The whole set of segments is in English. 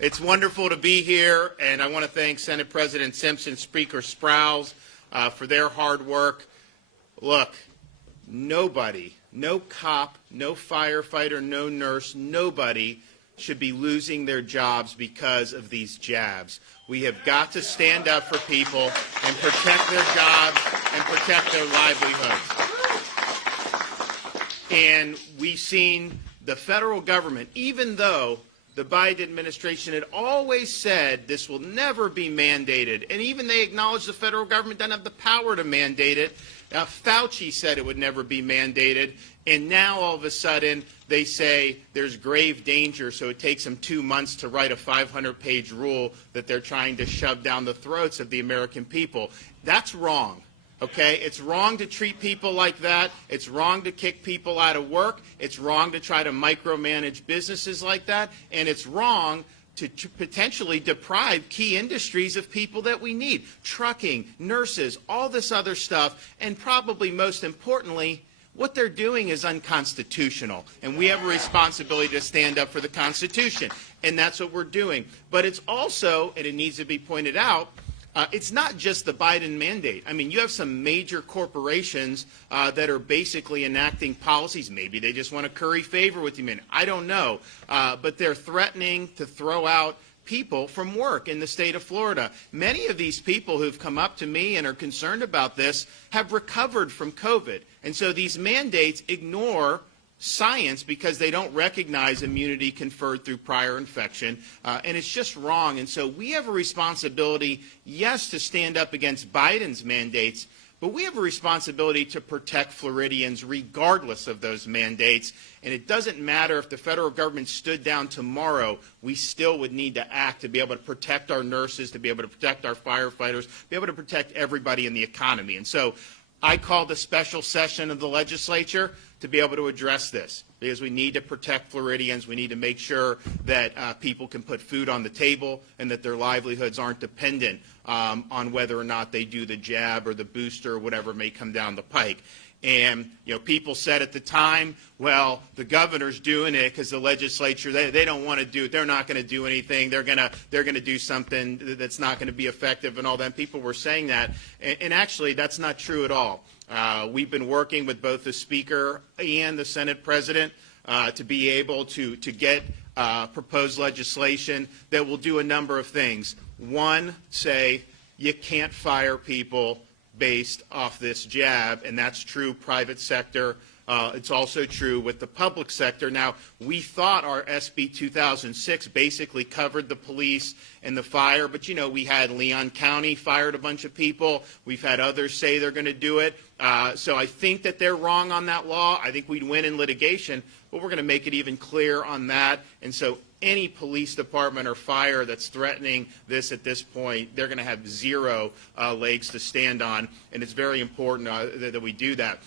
It's wonderful to be here, and I want to thank Senate President Simpson, Speaker Sprowls, for their hard work. Look, nobody, no cop, no firefighter, no nurse, nobody should be losing their jobs because of these jabs. We have got to stand up for people and protect their jobs and protect their livelihoods. And we've seen the federal government, even though the Biden administration had always said this will never be mandated, and even they acknowledged the federal government doesn't have the power to mandate it. Fauci said it would never be mandated, and now all of a sudden they say there's grave danger, so it takes them 2 months to write a 500-page rule that they're trying to shove down the throats of the American people. That's wrong. Okay, it's wrong to treat people like that. It's wrong to kick people out of work. It's wrong to try to micromanage businesses like that. And it's wrong to potentially deprive key industries of people that we need. Trucking, nurses, all this other stuff. And probably most importantly, what they're doing is unconstitutional. And we have a responsibility to stand up for the Constitution. And that's what we're doing. But it's also, and it needs to be pointed out, it's not just the Biden mandate. I mean, you have some major corporations that are basically enacting policies. Maybe they just want to curry favor with you. I don't know. But they're threatening to throw out people from work in the state of Florida. Many of these people who've come up to me and are concerned about this have recovered from COVID. And so these mandates ignore science because they don't recognize immunity conferred through prior infection, and it's just wrong. And so we have a responsibility, yes, to stand up against Biden's mandates, but we have a responsibility to protect Floridians regardless of those mandates. And it doesn't matter if the federal government stood down tomorrow, we still would need to act to be able to protect our nurses, to be able to protect our firefighters, be able to protect everybody in the economy. And so I called a special session of the legislature to be able to address this, because we need to protect Floridians. We need to make sure that people can put food on the table and that their livelihoods aren't dependent on whether or not they do the jab or the booster or whatever may come down the pike. And, you know, people said at the time, well, the governor's doing it because the legislature, they don't want to do it. They're not going to do anything. They're going to do something that's not going to be effective and all that. And people were saying that. And actually, that's not true at all. We've been working with both the Speaker and the Senate President to be able to get proposed legislation that will do a number of things. One, say you can't fire people based off this jab, and that's true private sector. It's also true with the public sector. Now, we thought our SB 2006 basically covered the police and the fire, but, you know, we had Leon County fired a bunch of people. We've had others say they're going to do it. So I think that they're wrong on that law. I think we'd win in litigation, but we're going to make it even clear on that. And so any police department or fire that's threatening this at this point, they're going to have zero legs to stand on, and it's very important that we do that.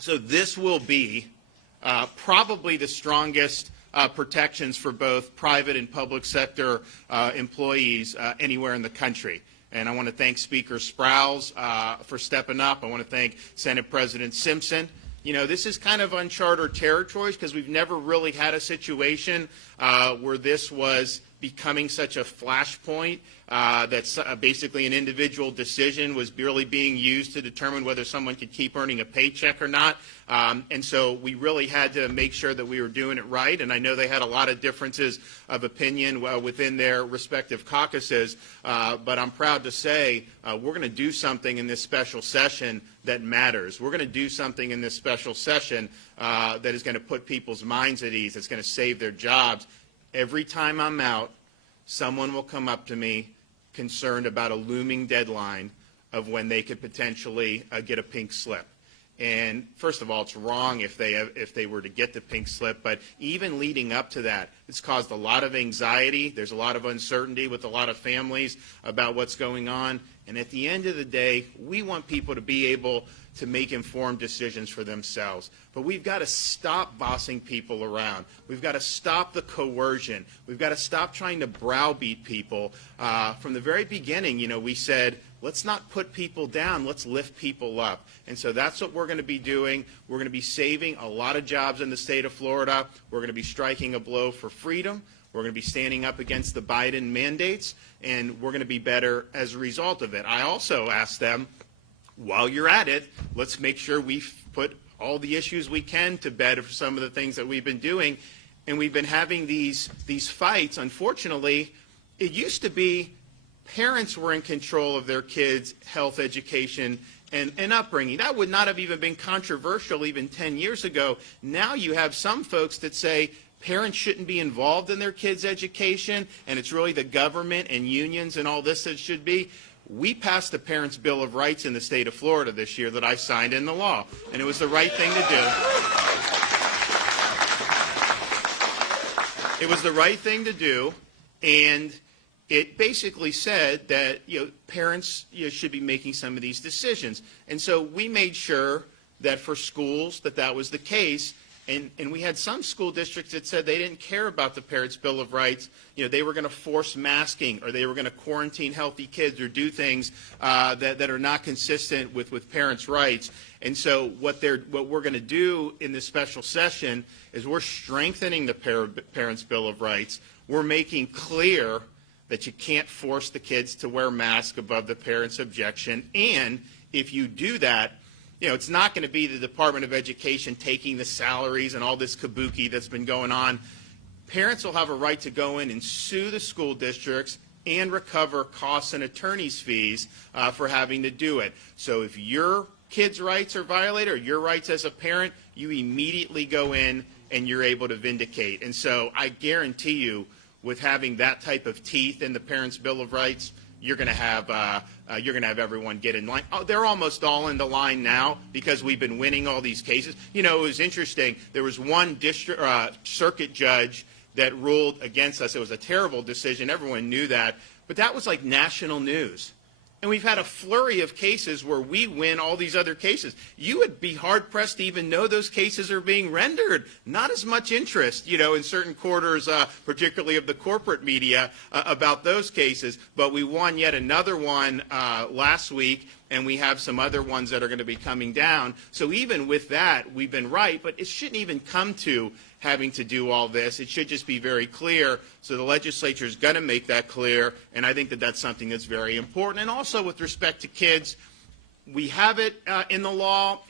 So this will be probably the strongest protections for both private and public sector employees anywhere in the country. And I want to thank Speaker Sprowls for stepping up. I want to thank Senate President Simpson. You know, this is kind of uncharted territory because we've never really had a situation where this was becoming such a flashpoint that's basically an individual decision was barely being used to determine whether someone could keep earning a paycheck or not. And so we really had to make sure that we were doing it right. And I know they had a lot of differences of opinion within their respective caucuses. But I'm proud to say we're going to do something in this special session that matters. We're going to do something in this special session that is going to put people's minds at ease. It's going to save their jobs. Every time I'm out, someone will come up to me concerned about a looming deadline of when they could potentially get a pink slip. And first of all, it's wrong if they were to get the pink slip, but even leading up to that, it's caused a lot of anxiety. There's a lot of uncertainty with a lot of families about what's going on. And at the end of the day, we want people to be able to make informed decisions for themselves. But we've got to stop bossing people around. We've got to stop the coercion. We've got to stop trying to browbeat people. From the very beginning, you know, we said, let's not put people down, let's lift people up. And so that's what we're going to be doing. We're going to be saving a lot of jobs in the state of Florida. We're going to be striking a blow for freedom. We're going to be standing up against the Biden mandates, and we're going to be better as a result of it. I also asked them, while you're at it, let's make sure we put all the issues we can to bed for some of the things that we've been doing. And we've been having these fights. Unfortunately, it used to be parents were in control of their kids' health, education, and upbringing. That would not have even been controversial even 10 years ago. Now you have some folks that say parents shouldn't be involved in their kids' education, and it's really the government and unions and all this that should be. We passed the Parents' Bill of Rights in the state of Florida this year that I signed into law, and it was the right thing to do. It was the right thing to do, and it basically said that parents should be making some of these decisions. And so we made sure that for schools that was the case. And we had some school districts that said they didn't care about the Parents' Bill of Rights. They were going to force masking, or they were going to quarantine healthy kids, or do things that are not consistent with parents' rights. And so what we're going to do in this special session is we're strengthening the Parents' Bill of Rights. We're making clear that you can't force the kids to wear masks above the parents' objection. And if you do that, it's not going to be the Department of Education taking the salaries and all this kabuki that's been going on. Parents will have a right to go in and sue the school districts and recover costs and attorney's fees for having to do it. So if your kids' rights are violated, or your rights as a parent, you immediately go in and you're able to vindicate. And so I guarantee you, with having that type of teeth in the Parents' Bill of Rights, you're going to have everyone get in line. Oh, they're almost all in the line now because we've been winning all these cases. It was interesting. There was one circuit judge that ruled against us. It was a terrible decision. Everyone knew that. But that was like national news. And we've had a flurry of cases where we win all these other cases. You would be hard-pressed to even know those cases are being rendered. Not as much interest, in certain quarters, particularly of the corporate media, about those cases. But we won yet another one last week, and we have some other ones that are going to be coming down. So even with that, we've been right. But it shouldn't even come to having to do all this. It should just be very clear. So the legislature is going to make that clear, and I think that that's something that's very important. And also with respect to kids, we have it in the law,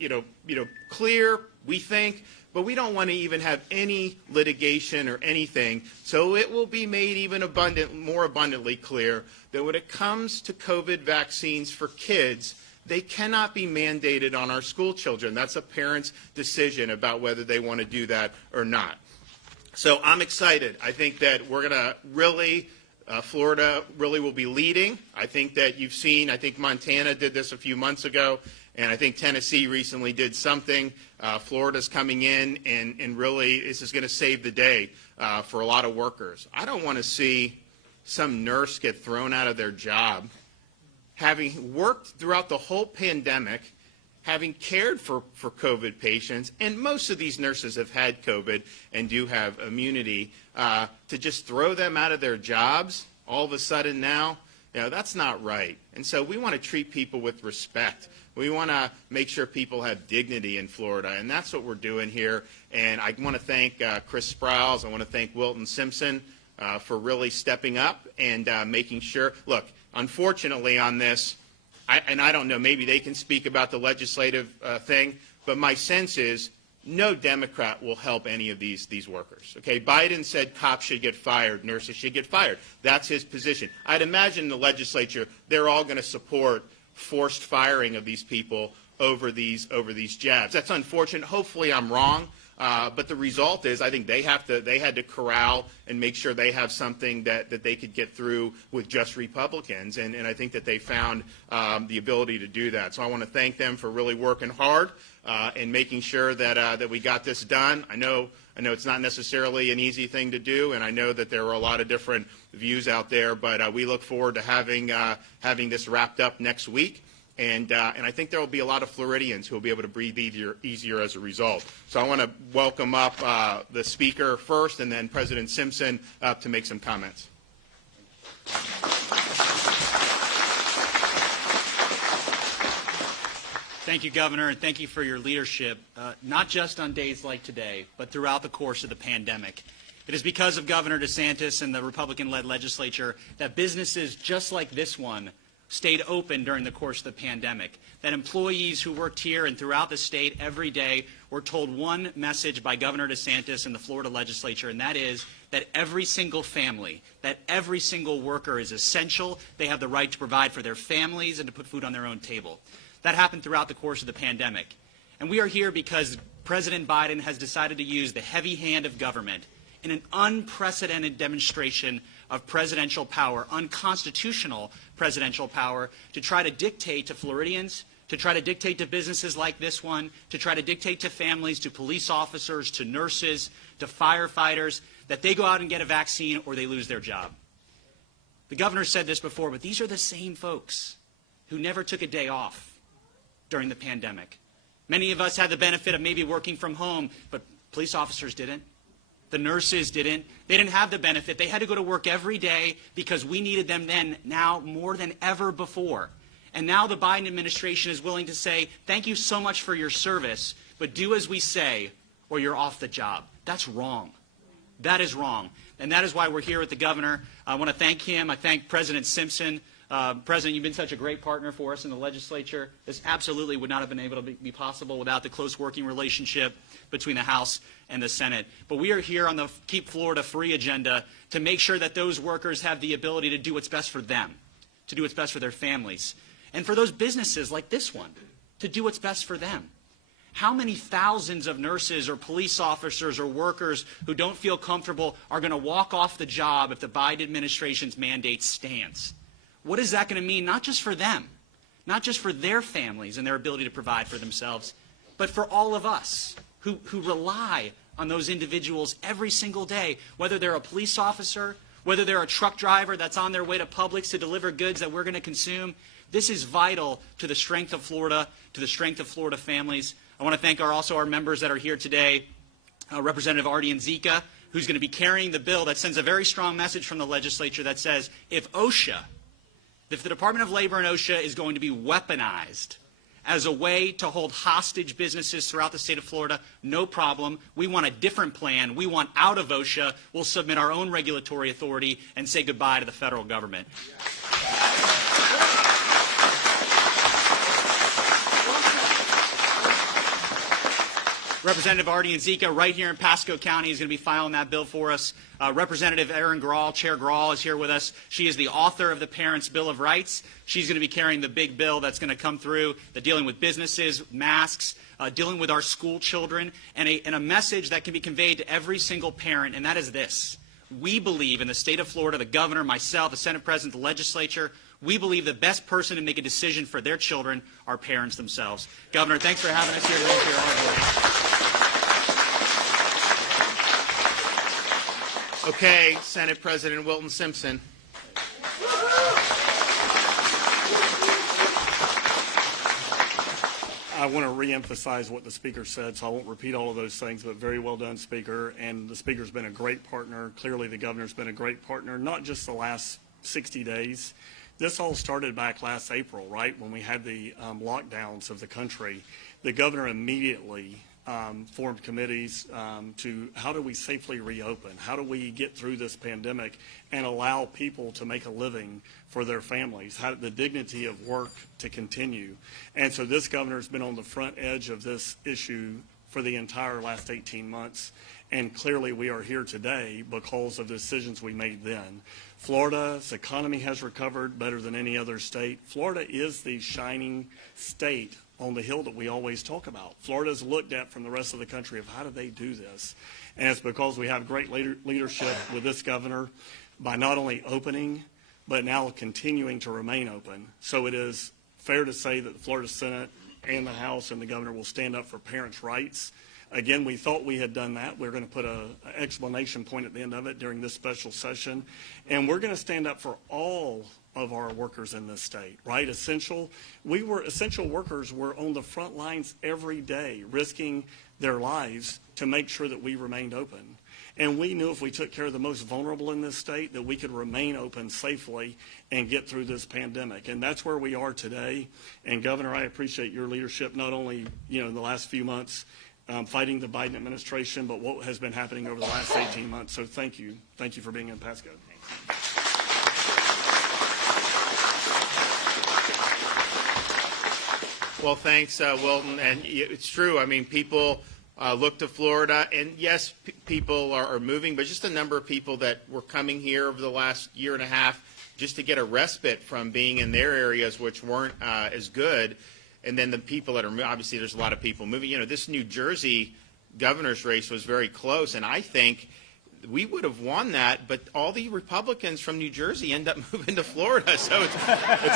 clear, we think, but we don't want to even have any litigation or anything. So it will be made even more abundantly clear that when it comes to COVID vaccines for kids, they cannot be mandated on our school children. That's a parent's decision about whether they want to do that or not. So I'm excited. I think that we're going to really, Florida really will be leading. I think that you've seen, I think Montana did this a few months ago, and I think Tennessee recently did something. Florida's coming in, and really this is going to save the day for a lot of workers. I don't want to see some nurse get thrown out of their job, having worked throughout the whole pandemic, having cared for COVID patients, and most of these nurses have had COVID and do have immunity, to just throw them out of their jobs all of a sudden now, that's not right. And so we want to treat people with respect. We want to make sure people have dignity in Florida, and that's what we're doing here. And I want to thank Chris Sprouse. I want to thank Wilton Simpson for really stepping up and making sure. Look, unfortunately on this, I don't know, maybe they can speak about the legislative thing, but my sense is no Democrat will help any of these workers. Okay, Biden said cops should get fired, nurses should get fired. That's his position. I'd imagine in the legislature they're all going to support forced firing of these people over these jabs. That's unfortunate. Hopefully I'm wrong. But the result is I think they had to corral and make sure they have something that they could get through with just Republicans. And I think that they found the ability to do that. So I want to thank them for really working hard and making sure that we got this done. I know it's not necessarily an easy thing to do, and I know that there are a lot of different views out there, but we look forward to having this wrapped up next week. And I think there will be a lot of Floridians who will be able to breathe easier as a result. So I want to welcome up the speaker first, and then President Simpson up to make some comments. Thank you, Governor, and thank you for your leadership, not just on days like today, but throughout the course of the pandemic. It is because of Governor DeSantis and the Republican-led legislature that businesses just like this one stayed open during the course of the pandemic, that employees who worked here and throughout the state every day were told one message by Governor DeSantis and the Florida legislature, and that is that every single family, that every single worker is essential. They have the right to provide for their families and to put food on their own table. That happened throughout the course of the pandemic. And we are here because President Biden has decided to use the heavy hand of government in an unprecedented demonstration of presidential power, unconstitutional presidential power, to try to dictate to Floridians, to try to dictate to businesses like this one, to try to dictate to families, to police officers, to nurses, to firefighters, that they go out and get a vaccine or they lose their job. The governor said this before, but these are the same folks who never took a day off during the pandemic. Many of us had the benefit of maybe working from home, but police officers didn't. The nurses didn't. They didn't have the benefit. They had to go to work every day because we needed them then, now more than ever before. And now the Biden administration is willing to say, thank you so much for your service, but do as we say or you're off the job. That's wrong. That is wrong. And that is why we're here with the governor. I want to thank him. I thank President Simpson. President, you've been such a great partner for us in the legislature. This absolutely would not have been able to be possible without the close working relationship between the House and the Senate. But we are here on the Keep Florida Free agenda to make sure that those workers have the ability to do what's best for them, to do what's best for their families, and for those businesses like this one, to do what's best for them. How many thousands of nurses or police officers or workers who don't feel comfortable are going to walk off the job if the Biden administration's mandate stands? What is that going to mean, not just for them, not just for their families and their ability to provide for themselves, but for all of us who rely on those individuals every single day, whether they're a police officer, whether they're a truck driver that's on their way to Publix to deliver goods that we're going to consume. This is vital to the strength of Florida, to the strength of Florida families. I want to thank also our members that are here today, Representative Artie and Zika, who's going to be carrying the bill that sends a very strong message from the legislature that says if the Department of Labor and OSHA is going to be weaponized as a way to hold hostage businesses throughout the state of Florida, no problem. We want a different plan. We want out of OSHA. We'll submit our own regulatory authority and say goodbye to the federal government. Representative Artie and Zika right here in Pasco County is going to be filing that bill for us. Representative Erin Grahl, Chair Grahl, is here with us. She is the author of the Parents' Bill of Rights. She's going to be carrying the big bill that's going to come through, dealing with businesses, masks, dealing with our school children, and a message that can be conveyed to every single parent, and that is this. We believe in the state of Florida, the governor, myself, the Senate President, the legislature, we believe the best person to make a decision for their children are parents themselves. Governor, thanks for having us here today for your hard work. Okay, Senate President Wilton Simpson. I want to reemphasize what the Speaker said, so I won't repeat all of those things, but very well done, Speaker. And the Speaker's been a great partner. Clearly, the Governor's been a great partner, not just the last 60 days. This all started back last April, right, when we had the lockdowns of the country. The Governor immediately formed committees to how do we safely reopen? How do we get through this pandemic and allow people to make a living for their families? How the dignity of work to continue? And so this governor's been on the front edge of this issue for the entire last 18 months. And clearly we are here today because of the decisions we made then. Florida's economy has recovered better than any other state. Florida is the shining state on the hill that we always talk about. Florida's looked at from the rest of the country of how do they do this? And it's because we have great leadership with this governor by not only opening, but now continuing to remain open. So it is fair to say that the Florida Senate and the House and the governor will stand up for parents' rights. Again, we thought we had done that. We're going to put an explanation point at the end of it during this special session. And we're going to stand up for all of our workers in this state, right? Essential workers were on the front lines every day, risking their lives to make sure that we remained open. And we knew if we took care of the most vulnerable in this state that we could remain open safely and get through this pandemic. And that's where we are today. And Governor, I appreciate your leadership, not only, in the last few months fighting the Biden administration, but what has been happening over the last 18 months. So thank you. Thank you for being in Pasco. Well, thanks, Wilton. And it's true. I mean, people look to Florida, and yes, people are moving, but just a number of people that were coming here over the last year and a half just to get a respite from being in their areas, which weren't as good. And then the people that are, obviously there's a lot of people moving. You know, this New Jersey governor's race was very close, and I think we would have won that, but all the Republicans from New Jersey end up moving to Florida, so it's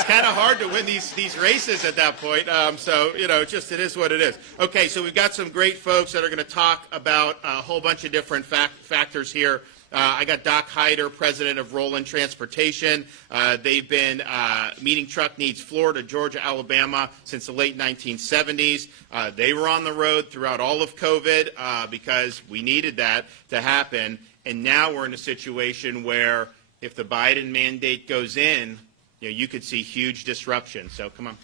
kind of hard to win these races at that point. So, you know, it is what it is. Okay, so we've got some great folks that are going to talk about a whole bunch of different factors here. I got Doc Hyder, president of Roland Transportation. They've been meeting truck needs Florida, Georgia, Alabama since the late 1970s. They were on the road throughout all of COVID because we needed that to happen. And now we're in a situation where if the Biden mandate goes in, you know, you could see huge disruption. So come on.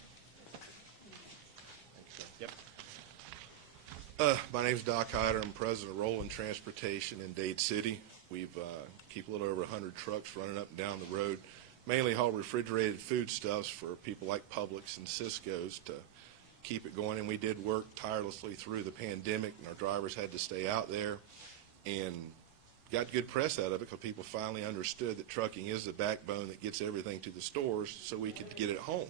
Yep. My name's Doc Hyder. I'm president of Roland Transportation in Dade City. We've keep a little over 100 trucks running up and down the road, mainly haul refrigerated foodstuffs for people like Publix and Sysco's to keep it going. And we did work tirelessly through the pandemic, and our drivers had to stay out there and got good press out of it because people finally understood that trucking is the backbone that gets everything to the stores so we could get it home.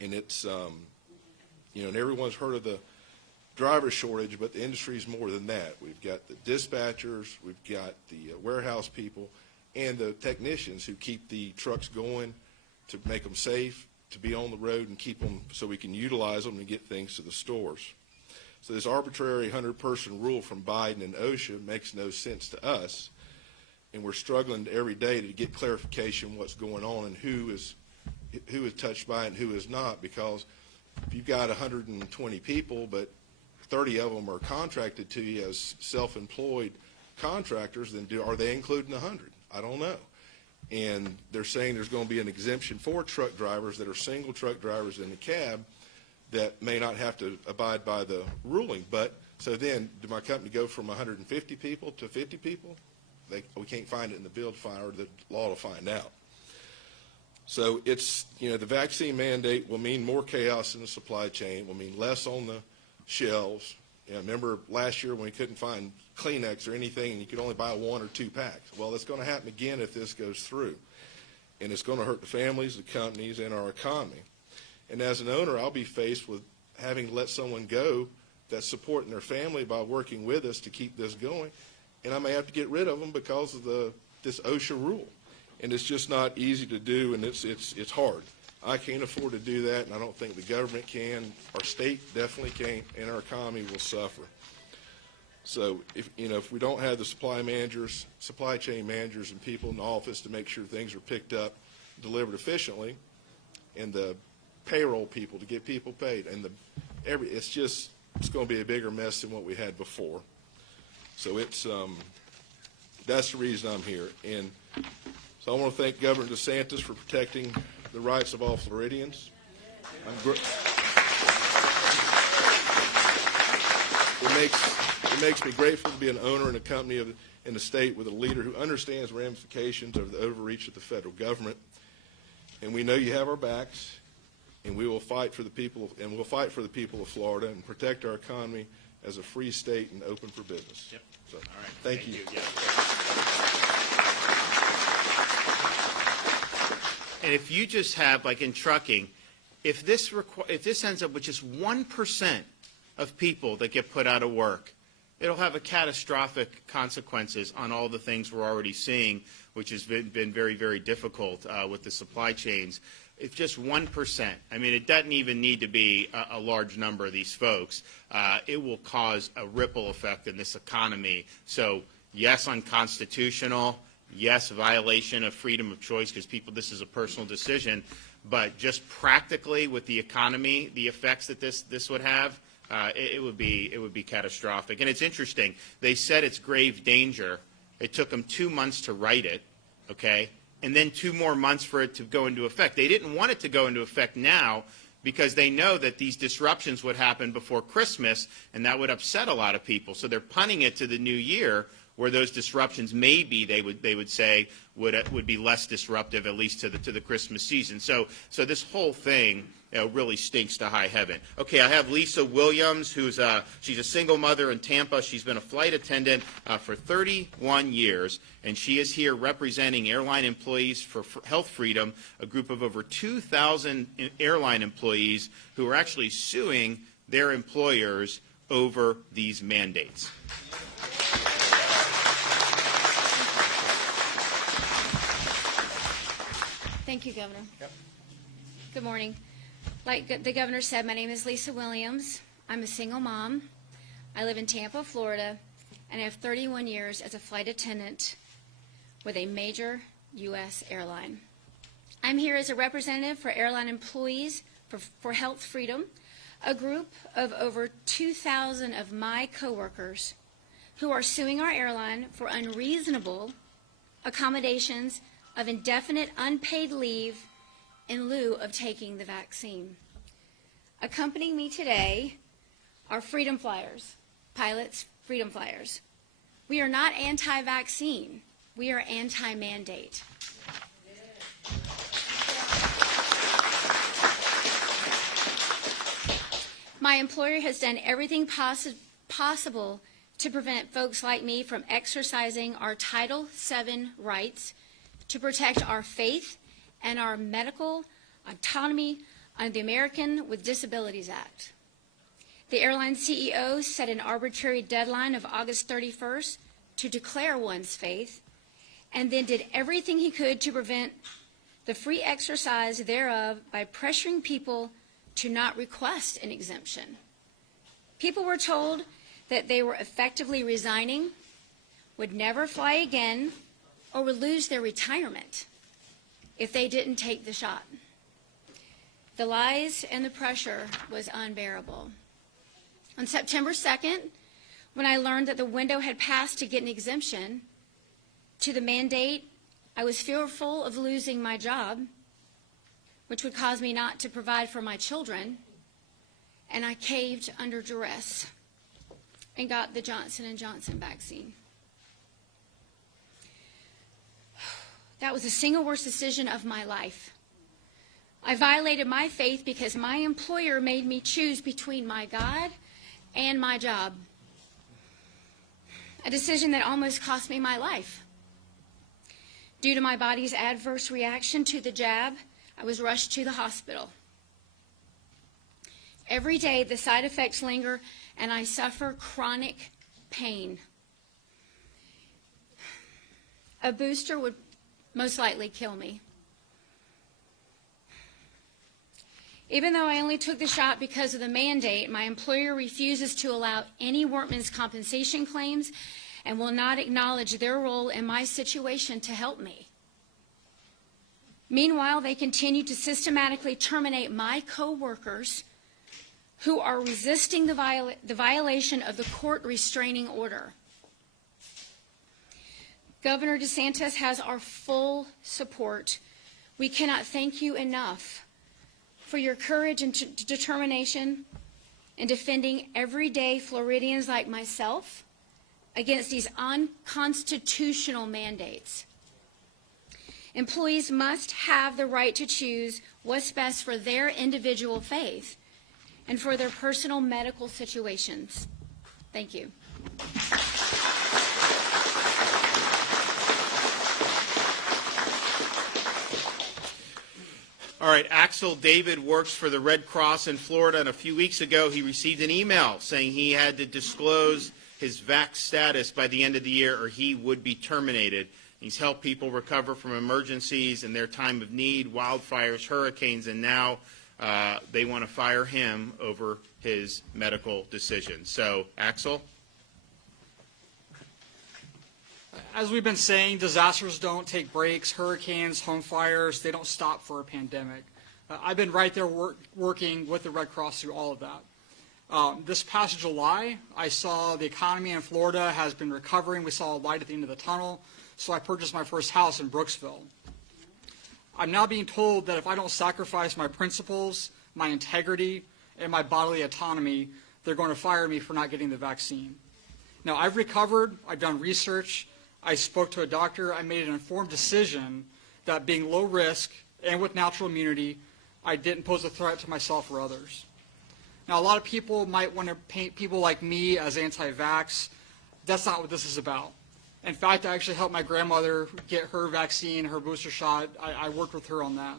And it's, you know, and everyone's heard of the driver shortage, but the industry's more than that. We've got the dispatchers, we've got the warehouse people, and the technicians who keep the trucks going to make them safe, to be on the road and keep them so we can utilize them and get things to the stores. So this arbitrary 100-person rule from Biden and OSHA makes no sense to us, and we're struggling every day to get clarification what's going on and who is touched by it and who is not, because if you've got 120 people, but 30 of them are contracted to you as self-employed contractors, then are they including the 100? I don't know. And they're saying there's going to be an exemption for truck drivers that are single truck drivers in the cab that may not have to abide by the ruling. But so then, do my company go from 150 people to 50 people? We can't find it in the bill to find, or the law to find out. So it's, you know, the vaccine mandate will mean more chaos in the supply chain, will mean less on the shelves. You know, remember last year when we couldn't find Kleenex or anything and you could only buy 1 or 2 packs? Well, it's going to happen again if this goes through. And it's going to hurt the families, the companies, and our economy. And as an owner, I'll be faced with having to let someone go that's supporting their family by working with us to keep this going. And I may have to get rid of them because of this OSHA rule. And it's just not easy to do, and it's hard. I can't afford to do that, and I don't think the government can. Our state definitely can't, and our economy will suffer. So if we don't have the supply chain managers, and people in the office to make sure things are picked up, delivered efficiently, and the payroll people to get people paid, and it's going to be a bigger mess than what we had before. So that's the reason I'm here. And so I want to thank Governor DeSantis for protecting the rights of all Floridians. It makes me grateful to be an owner in a company in the state with a leader who understands the ramifications of the overreach of the federal government. And we know you have our backs, and we will fight for the people of Florida and protect our economy as a free state and open for business. Yep. So, all right. thank you. Yeah. And if you just have, like in trucking, if this ends up with just 1% of people that get put out of work, it'll have a catastrophic consequences on all the things we're already seeing, which has been very, very difficult with the supply chains. If just 1%, I mean, it doesn't even need to be a large number of these folks. It will cause a ripple effect in this economy. So, yes, unconstitutional. Yes, violation of freedom of choice because this is a personal decision. But just practically with the economy, the effects that this would have, it would be catastrophic. And it's interesting. They said it's grave danger. It took them 2 months to write it, okay, and then 2 more months for it to go into effect. They didn't want it to go into effect now because they know that these disruptions would happen before Christmas, and that would upset a lot of people. So they're punting it to the new year, where those disruptions maybe they would say would be less disruptive, at least to the Christmas season. So this whole thing really stinks to high heaven. Okay, I have Lisa Williams, she's a single mother in Tampa. She's been a flight attendant for 31 years, and she is here representing airline employees for Health Freedom, a group of over 2,000 airline employees who are actually suing their employers over these mandates. Thank you, Governor. Yep. Good morning. Like the Governor said, my name is Lisa Williams. I'm a single mom. I live in Tampa, Florida, and I have 31 years as a flight attendant with a major U.S. airline. I'm here as a representative for airline employees for Health Freedom, a group of over 2,000 of my coworkers who are suing our airline for unreasonable accommodations of indefinite unpaid leave in lieu of taking the vaccine. Accompanying me today are freedom flyers, pilots, freedom flyers. We are not anti-vaccine. We are anti-mandate. My employer has done everything possible to prevent folks like me from exercising our Title VII rights to protect our faith and our medical autonomy under the American with Disabilities Act. The airline CEO set an arbitrary deadline of August 31st to declare one's faith, and then did everything he could to prevent the free exercise thereof by pressuring people to not request an exemption. People were told that they were effectively resigning, would never fly again, or would lose their retirement if they didn't take the shot. The lies and the pressure was unbearable. On September 2nd, when I learned that the window had passed to get an exemption to the mandate, I was fearful of losing my job, which would cause me not to provide for my children, and I caved under duress and got the Johnson & Johnson vaccine. That was the single worst decision of my life. I violated my faith because my employer made me choose between my God and my job. A decision that almost cost me my life. Due to my body's adverse reaction to the jab, I was rushed to the hospital. Every day the side effects linger and I suffer chronic pain. A booster would most likely kill me. Even though I only took the shot because of the mandate, my employer refuses to allow any workman's compensation claims and will not acknowledge their role in my situation to help me. Meanwhile, they continue to systematically terminate my co-workers who are resisting the violation of the court restraining order. Governor DeSantis has our full support. We cannot thank you enough for your courage and determination in defending everyday Floridians like myself against these unconstitutional mandates. Employees must have the right to choose what's best for their individual faith and for their personal medical situations. Thank you. All right, Axel David works for the Red Cross in Florida, and a few weeks ago he received an email saying he had to disclose his vax status by the end of the year or he would be terminated. He's helped people recover from emergencies in their time of need, wildfires, hurricanes, and now they want to fire him over his medical decision. So, Axel? As we've been saying, disasters don't take breaks. Hurricanes, home fires, they don't stop for a pandemic. I've been right there working with the Red Cross through all of that. This past July, I saw the economy in Florida has been recovering. We saw a light at the end of the tunnel, so I purchased my first house in Brooksville. I'm now being told that if I don't sacrifice my principles, my integrity, and my bodily autonomy, they're going to fire me for not getting the vaccine. Now, I've recovered, I've done research, I spoke to a doctor, I made an informed decision that being low risk and with natural immunity, I didn't pose a threat to myself or others. Now, a lot of people might want to paint people like me as anti-vax. That's not what this is about. In fact, I actually helped my grandmother get her vaccine, her booster shot. I worked with her on that.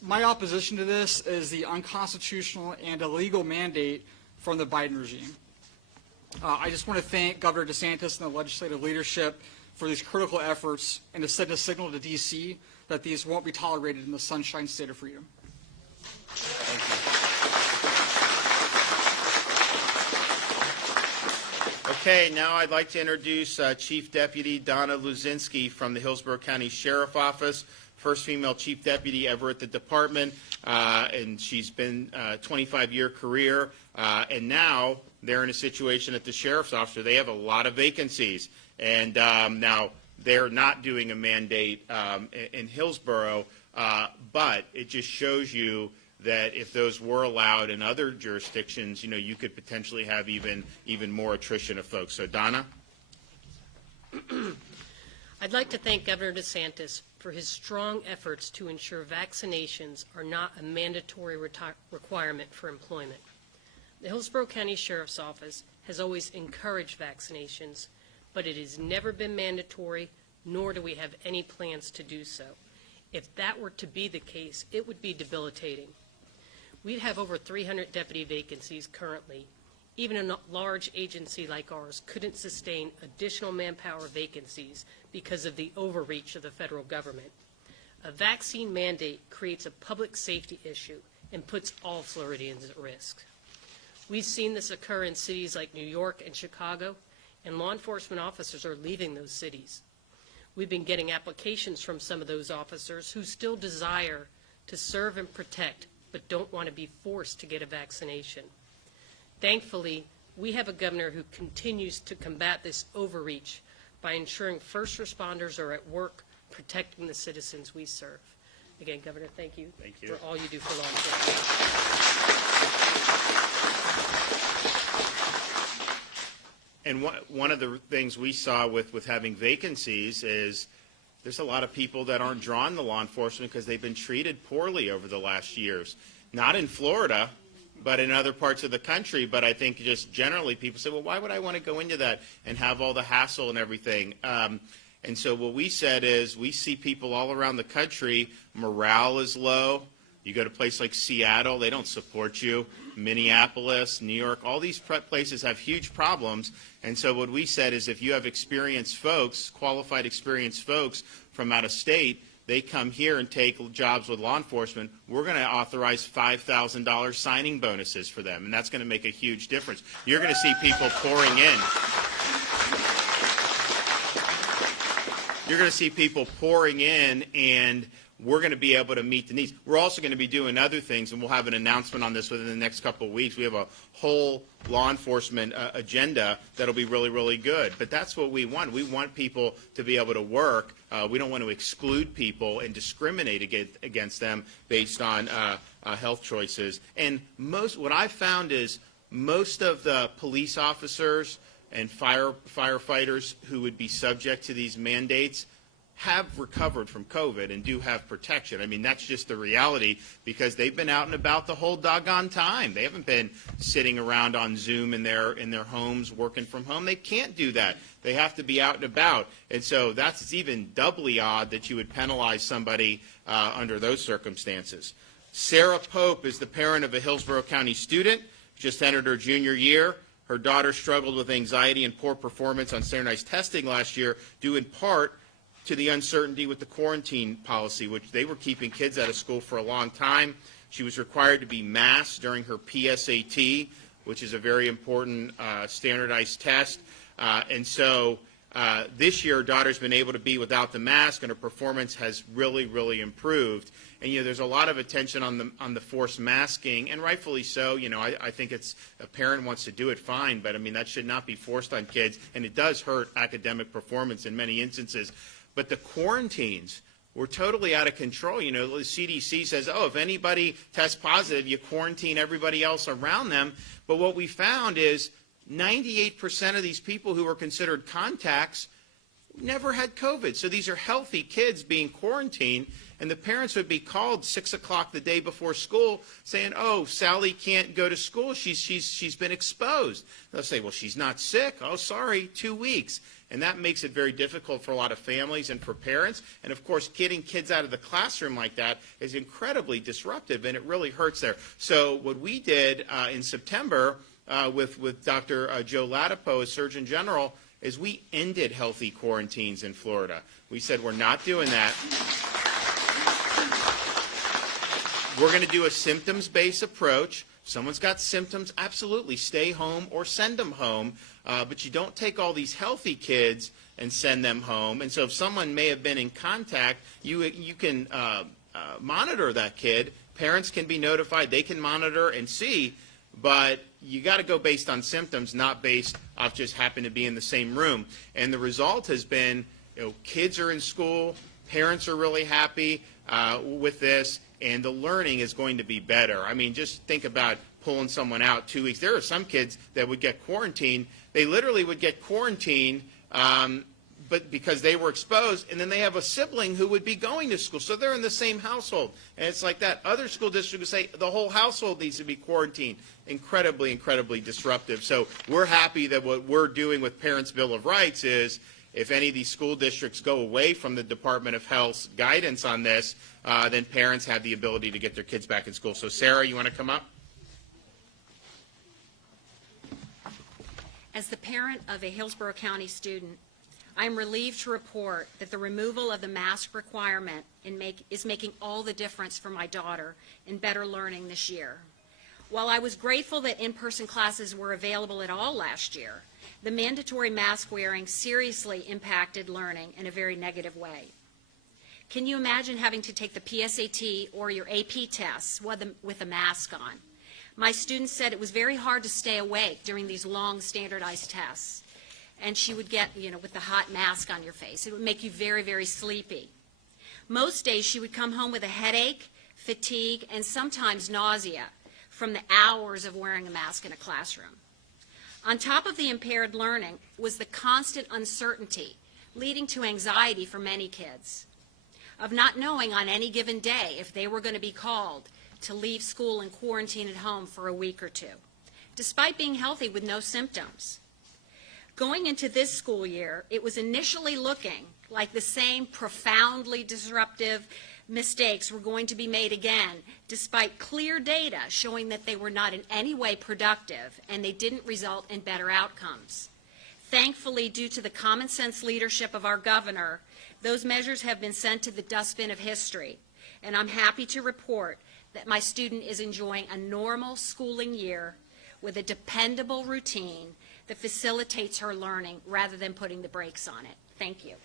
My opposition to this is the unconstitutional and illegal mandate from the Biden regime. I just want to thank Governor DeSantis and the legislative leadership for these critical efforts and to send a signal to D.C. that these won't be tolerated in the Sunshine State of Freedom. Okay, now I'd like to introduce Chief Deputy Donna Luzinski from the Hillsborough County Sheriff Office, first female chief deputy ever at the department, and she's been a 25-year career, and now they're in a situation at the sheriff's office where they have a lot of vacancies, and now they're not doing a mandate in Hillsborough, but it just shows you that if those were allowed in other jurisdictions, you could potentially have even more attrition of folks. So, Donna? I'd like to thank Governor DeSantis for his strong efforts to ensure vaccinations are not a mandatory requirement for employment. The Hillsborough County Sheriff's Office has always encouraged vaccinations, but it has never been mandatory, nor do we have any plans to do so. If that were to be the case, it would be debilitating. We'd have over 300 deputy vacancies currently. Even a large agency like ours couldn't sustain additional manpower vacancies because of the overreach of the federal government. A vaccine mandate creates a public safety issue and puts all Floridians at risk. We've seen this occur in cities like New York and Chicago, and law enforcement officers are leaving those cities. We've been getting applications from some of those officers who still desire to serve and protect, but don't want to be forced to get a vaccination. Thankfully, we have a governor who continues to combat this overreach by ensuring first responders are at work protecting the citizens we serve. Again, Governor, thank you for all you do for law enforcement. And one of the things we saw with having vacancies is there's a lot of people that aren't drawn to law enforcement because they've been treated poorly over the last years. Not in Florida, but in other parts of the country. But I think just generally people say, well, why would I want to go into that and have all the hassle and everything? And so what we said is we see people all around the country, morale is low. You go to a place like Seattle, they don't support you. Minneapolis, New York, all these places have huge problems. And so what we said is if you have experienced folks, qualified experienced folks from out of state, they come here and take jobs with law enforcement, we're going to authorize $5,000 signing bonuses for them. And that's going to make a huge difference. You're going to see people pouring in. You're going to see people pouring in, and we're going to be able to meet the needs. We're also going to be doing other things, and we'll have an announcement on this within the next couple of weeks. We have a whole law enforcement agenda that'll be really, really good. But that's what we want. We want people to be able to work. We don't want to exclude people and discriminate against them based on health choices. And what I've found is most of the police officers and firefighters who would be subject to these mandates have recovered from COVID and do have protection. I mean, that's just the reality because they've been out and about the whole doggone time. They haven't been sitting around on Zoom in their homes working from home. They can't do that. They have to be out and about. And so it's even doubly odd that you would penalize somebody under those circumstances. Sarah Pope is the parent of a Hillsborough County student, just entered her junior year. Her daughter struggled with anxiety and poor performance on standardized testing last year, due in part to the uncertainty with the quarantine policy, which they were keeping kids out of school for a long time. She was required to be masked during her PSAT, which is a very important standardized test. And so this year, her daughter's been able to be without the mask, and her performance has really, really improved. And, there's a lot of attention on the forced masking, and rightfully so. I think a parent wants to do it, fine, but, I mean, that should not be forced on kids, and it does hurt academic performance in many instances. But the quarantines we're totally out of control. You know, the CDC says, oh, if anybody tests positive, you quarantine everybody else around them. But what we found is 98% of these people who were considered contacts never had COVID. So these are healthy kids being quarantined, and the parents would be called 6 o'clock the day before school saying, oh, Sally can't go to school. She's been exposed. They'll say, well, she's not sick. Oh, sorry, 2 weeks. And that makes it very difficult for a lot of families and for parents. And, of course, getting kids out of the classroom like that is incredibly disruptive, and it really hurts there. So what we did in September with Dr. Joe Latipo as Surgeon General is we ended healthy quarantines in Florida. We said we're not doing that. We're going to do a symptoms-based approach. If someone's got symptoms, absolutely stay home or send them home. But you don't take all these healthy kids and send them home. And so if someone may have been in contact, you can monitor that kid. Parents can be notified. They can monitor and see. But you got to go based on symptoms, not based off just happen to be in the same room. And the result has been, you know, kids are in school, parents are really happy with this, and the learning is going to be better. I mean, just think about pulling someone out 2 weeks. There are some kids that would get quarantined. They literally would get quarantined but because they were exposed, and then they have a sibling who would be going to school. So they're in the same household. And it's like that. Other school districts would say the whole household needs to be quarantined. Incredibly, incredibly disruptive. So we're happy that what we're doing with Parents' Bill of Rights is if any of these school districts go away from the Department of Health's guidance on this, then parents have the ability to get their kids back in school. So Sarah, you want to come up? As the parent of a Hillsborough County student, I am relieved to report that the removal of the mask requirement is making all the difference for my daughter in better learning this year. While I was grateful that in-person classes were available at all last year, the mandatory mask wearing seriously impacted learning in a very negative way. Can you imagine having to take the PSAT or your AP tests with a mask on? My students said it was very hard to stay awake during these long standardized tests. And she would get, with the hot mask on your face. It would make you very, very sleepy. Most days she would come home with a headache, fatigue, and sometimes nausea from the hours of wearing a mask in a classroom. On top of the impaired learning was the constant uncertainty, leading to anxiety for many kids, of not knowing on any given day if they were going to be called to leave school and quarantine at home for a week or two, despite being healthy with no symptoms. Going into this school year, it was initially looking like the same profoundly disruptive mistakes were going to be made again, despite clear data showing that they were not in any way productive and they didn't result in better outcomes. Thankfully, due to the common sense leadership of our governor, those measures have been sent to the dustbin of history, and I'm happy to report that my student is enjoying a normal schooling year with a dependable routine that facilitates her learning rather than putting the brakes on it. Thank you.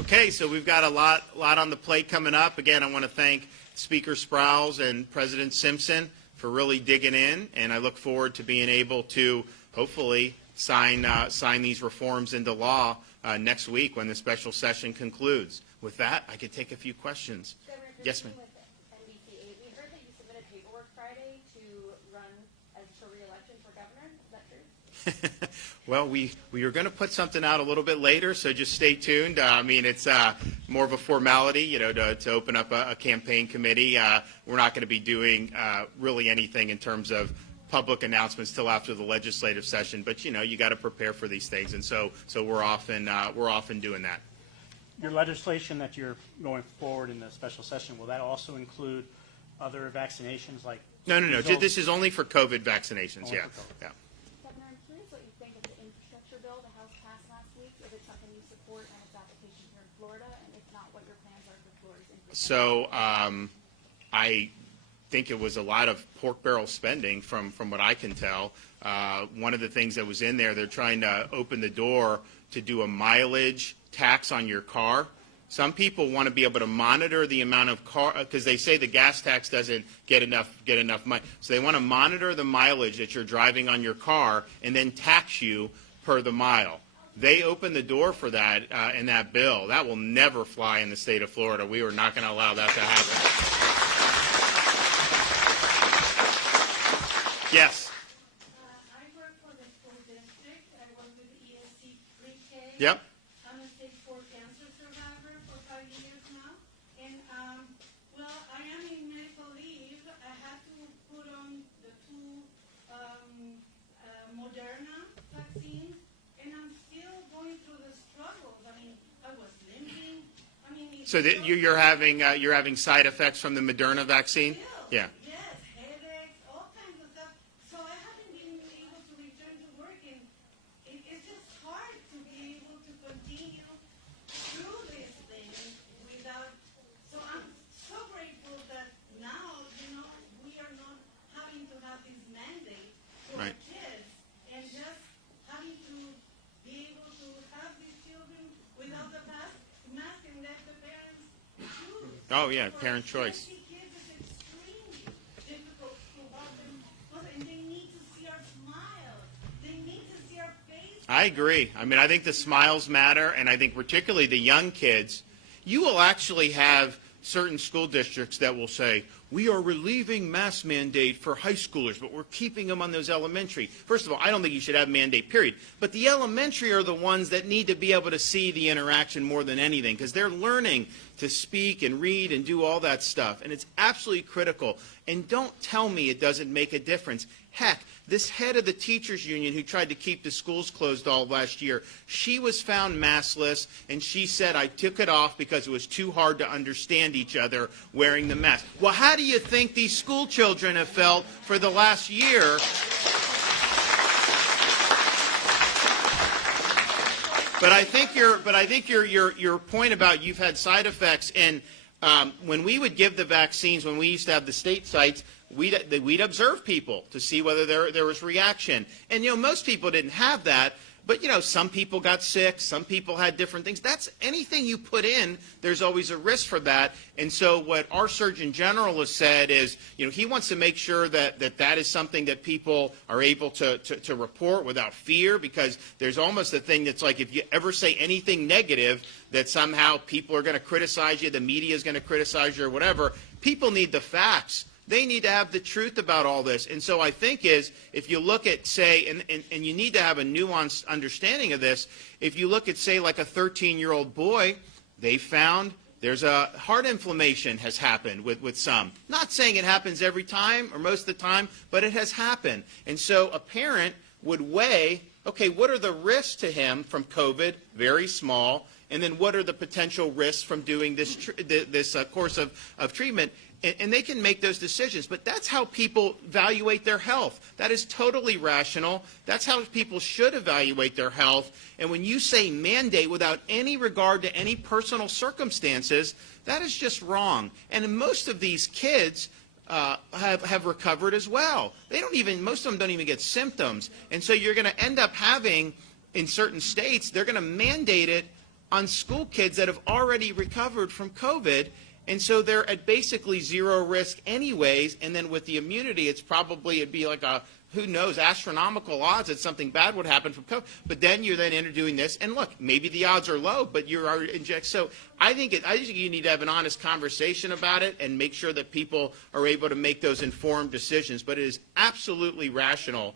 Okay, so we've got a lot on the plate coming up. Again, I want to thank Speaker Sprowls and President Simpson for really digging in, and I look forward to being able to hopefully sign these reforms into law next week when the special session concludes. With that, I could take a few questions. Yes, ma'am. Well, we are going to put something out a little bit later, so just stay tuned. I mean, it's more of a formality, to open up a campaign committee. We're not going to be doing really anything in terms of public announcements till after the legislative session. But you got to prepare for these things, and so we're often doing that. Your legislation that you're going forward in the special session, will that also include other vaccinations like? No. This is only for COVID vaccinations. Only yeah. for COVID. Yeah. Governor, I'm curious what you think of the infrastructure bill the House passed last week. Is it something you support and its application here in Florida? And if not, what your plans are for Florida's infrastructure? So I think it was a lot of pork barrel spending from what I can tell. One of the things that was in there, they're trying to open the door to do a mileage tax on your car. Some people want to be able to monitor the amount of car, because they say the gas tax doesn't get enough money. So they want to monitor the mileage that you're driving on your car and then tax you per the mile. they opened the door for that in that bill. That will never fly in the state of Florida. We are not going to allow that to happen. Yes. I work for the school district. I work with ESC pre-K. Yep. I'm a stage 4 cancer survivor for 5 years now. And, well, I am in medical leave. I had to put on the 2 Moderna vaccines, and I'm still going through the struggles. I mean, I was limping. I mean, So you're having side effects from the Moderna vaccine? Yeah. yes, headaches, all kinds of stuff. So I haven't been able to return to work, and it's just hard to be able to continue through this thing without. So I'm so grateful that now, we are not having to have this mandate for Right. our kids, and just having to be able to have these children without the mask and let the parents choose. Oh, yeah, For parent choice. healthy kids, it's extremely difficult to watch them, and they need to see our smile. They need to see our face. I agree. I mean, I think the smiles matter, and I think particularly the young kids. You will actually have certain school districts that will say, we are relieving mask mandate for high schoolers, but we're keeping them on those elementary. First of all, I don't think you should have mandate, period. But the elementary are the ones that need to be able to see the interaction more than anything, because they're learning to speak and read and do all that stuff. And it's absolutely critical. And don't tell me it doesn't make a difference. Heck, this head of the teachers union who tried to keep the schools closed all last year, she was found maskless, and she said, I took it off because it was too hard to understand each other wearing the mask. Well, how do you think these school children have felt for the last year? But I think your point about you've had side effects, and when we would give the vaccines, when we used to have the state sites, we'd observe people to see whether there was reaction. And most people didn't have that, but some people got sick, some people had different things. That's anything you put in, there's always a risk for that. And so what our Surgeon General has said is, he wants to make sure that is something that people are able to report without fear, because there's almost a thing that's like, if you ever say anything negative, that somehow people are going to criticize you, the media is going to criticize you or whatever. People need the facts. They need to have the truth about all this. And so I think if you look at, say, and you need to have a nuanced understanding of this, if you look at, say, like a 13-year-old boy, they found there's a heart inflammation has happened with some. Not saying it happens every time or most of the time, but it has happened. And so a parent would weigh, okay, what are the risks to him from COVID? Very small. And then what are the potential risks from doing this course of treatment? And they can make those decisions. But that's how people evaluate their health. That is totally rational. That's how people should evaluate their health. And when you say mandate without any regard to any personal circumstances, that is just wrong. And most of these kids have recovered as well. Most of them don't even get symptoms. And so you're going to end up having, in certain states, they're going to mandate it on school kids that have already recovered from COVID. And so they're at basically zero risk anyways. And then with the immunity, it'd be like who knows, astronomical odds that something bad would happen from COVID. But then you're then introducing this, and look, maybe the odds are low, but you're already inject. So I think you need to have an honest conversation about it and make sure that people are able to make those informed decisions. But it is absolutely rational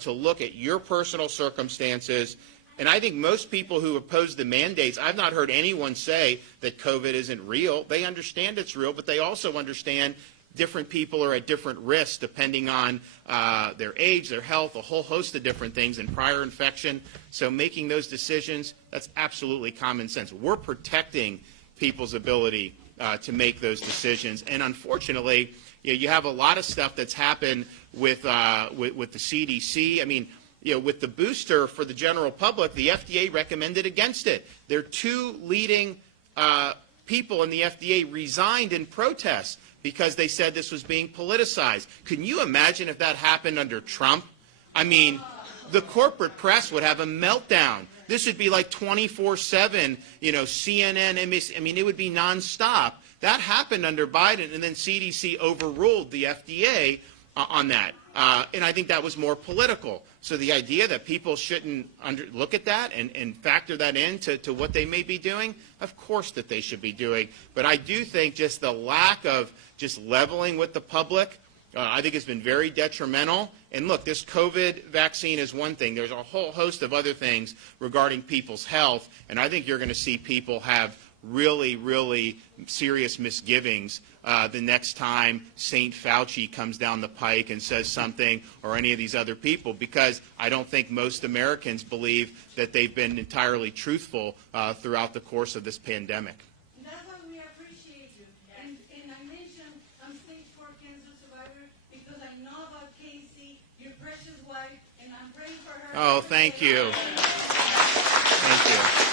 to look at your personal circumstances. And I think most people who oppose the mandates, I've not heard anyone say that COVID isn't real. They understand it's real, but they also understand different people are at different risks depending on their age, their health, a whole host of different things, and prior infection. So making those decisions, that's absolutely common sense. We're protecting people's ability to make those decisions. And unfortunately, you have a lot of stuff that's happened with the CDC. I mean, with the booster for the general public, the FDA recommended against it. Their two leading people in the FDA resigned in protest because they said this was being politicized. Can you imagine if that happened under Trump? I mean, the corporate press would have a meltdown. This would be like 24/7, CNN, NBC. I mean, it would be nonstop. That happened under Biden, and then CDC overruled the FDA on that. And I think that was more political. So the idea that people shouldn't look at that and factor that into what they may be doing, of course that they should be doing. But I do think just the lack of just leveling with the public, I think has been very detrimental. And look, this COVID vaccine is one thing. There's a whole host of other things regarding people's health, and I think you're going to see people have really, really serious misgivings the next time St. Fauci comes down the pike and says something, or any of these other people, because I don't think most Americans believe that they've been entirely truthful throughout the course of this pandemic. That's why we appreciate you. And I mentioned I'm stage 4 cancer survivor because I know about Casey, your precious wife, and I'm praying for her. Oh, thank you. Thank you.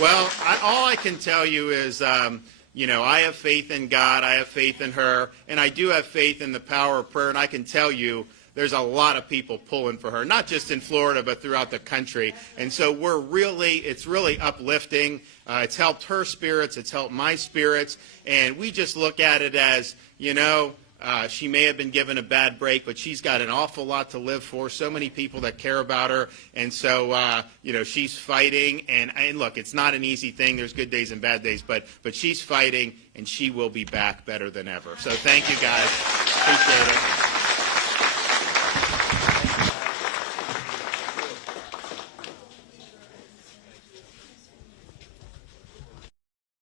Well, all I can tell you is, I have faith in God, I have faith in her, and I do have faith in the power of prayer, and I can tell you there's a lot of people pulling for her, not just in Florida, but throughout the country. And so it's really uplifting. It's helped her spirits, it's helped my spirits, and we just look at it as, she may have been given a bad break, but she's got an awful lot to live for, so many people that care about her. And so, she's fighting. And look, it's not an easy thing. There's good days and bad days, but she's fighting, and she will be back better than ever. So thank you, guys. Appreciate it.